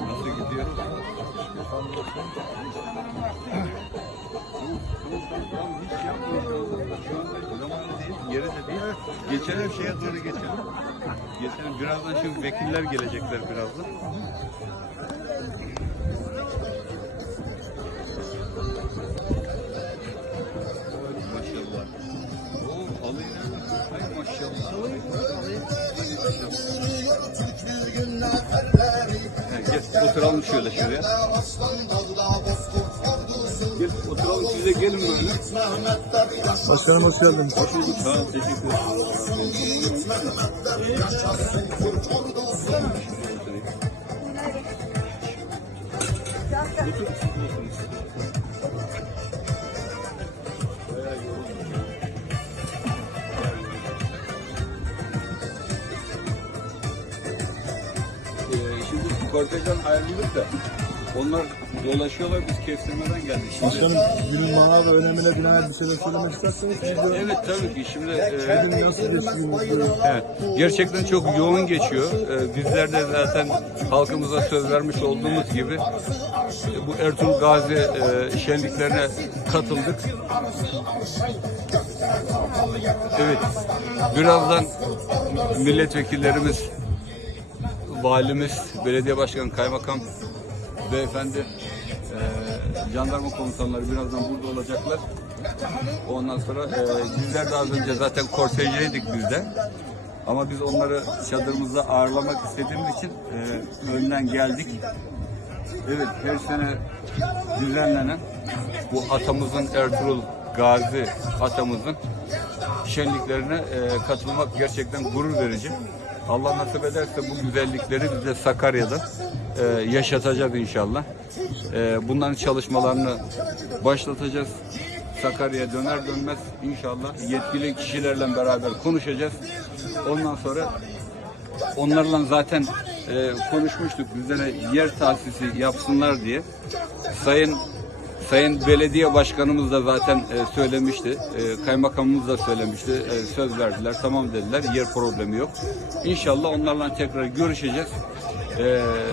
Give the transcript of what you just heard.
Nasıl gidiyor? Hiç yapmıyoruz. Şu anda zamanı değil, yeri de değil. Geçelim şeye doğru geçelim. Geçelim. Birazdan şimdi vekiller gelecekler birazdan. Maşallah. Oo, halıyla. Hay maşallah. Oturalım şöyle şuraya. Gel oturalım siz de gelin böyle. Başkanım hoş geldiniz. Hoş bulduk. Sağ olun. Teşekkür ederim. Otur. Şimdi kortejden ayrıldık da onlar dolaşıyorlar biz kestirmeden geldik. Şimdi, Başkanım günün mana ve önemine binaen bir şeyler söylemek isterseniz evet tabii ki şimdi e, bugün nasıl geçiyor? Evet, gerçekten çok yoğun geçiyor. Ee, bizler de zaten halkımıza söz vermiş olduğumuz gibi e, bu Ertuğrul Gazi e, şenliklerine katıldık. Evet, birazdan milletvekillerimiz, valimiz, belediye başkanı, kaymakam, beyefendi, e, jandarma komutanları birazdan burada olacaklar. Ondan sonra e, bizler de az önce zaten kortejeydik biz de. Ama biz onları çadırımızda ağırlamak istediğimiz için e, önden geldik. Evet her sene düzenlenen bu atamızın Ertuğrul Gazi atamızın şenliklerine e, katılmak gerçekten gurur verici. Allah nasip ederse bu güzellikleri biz de Sakarya'da e, yaşatacağız inşallah. E, bunların çalışmalarını başlatacağız. Sakarya'ya döner dönmez inşallah yetkili kişilerle beraber konuşacağız. Ondan sonra onlarla zaten e, konuşmuştuk bizlere yer tahsisi yapsınlar diye. Sayın Sayın Belediye Başkanımız da zaten e, söylemişti. E, kaymakamımız da söylemişti. E, söz verdiler. Tamam dediler. Yer problemi yok. İnşallah onlarla tekrar görüşeceğiz. E,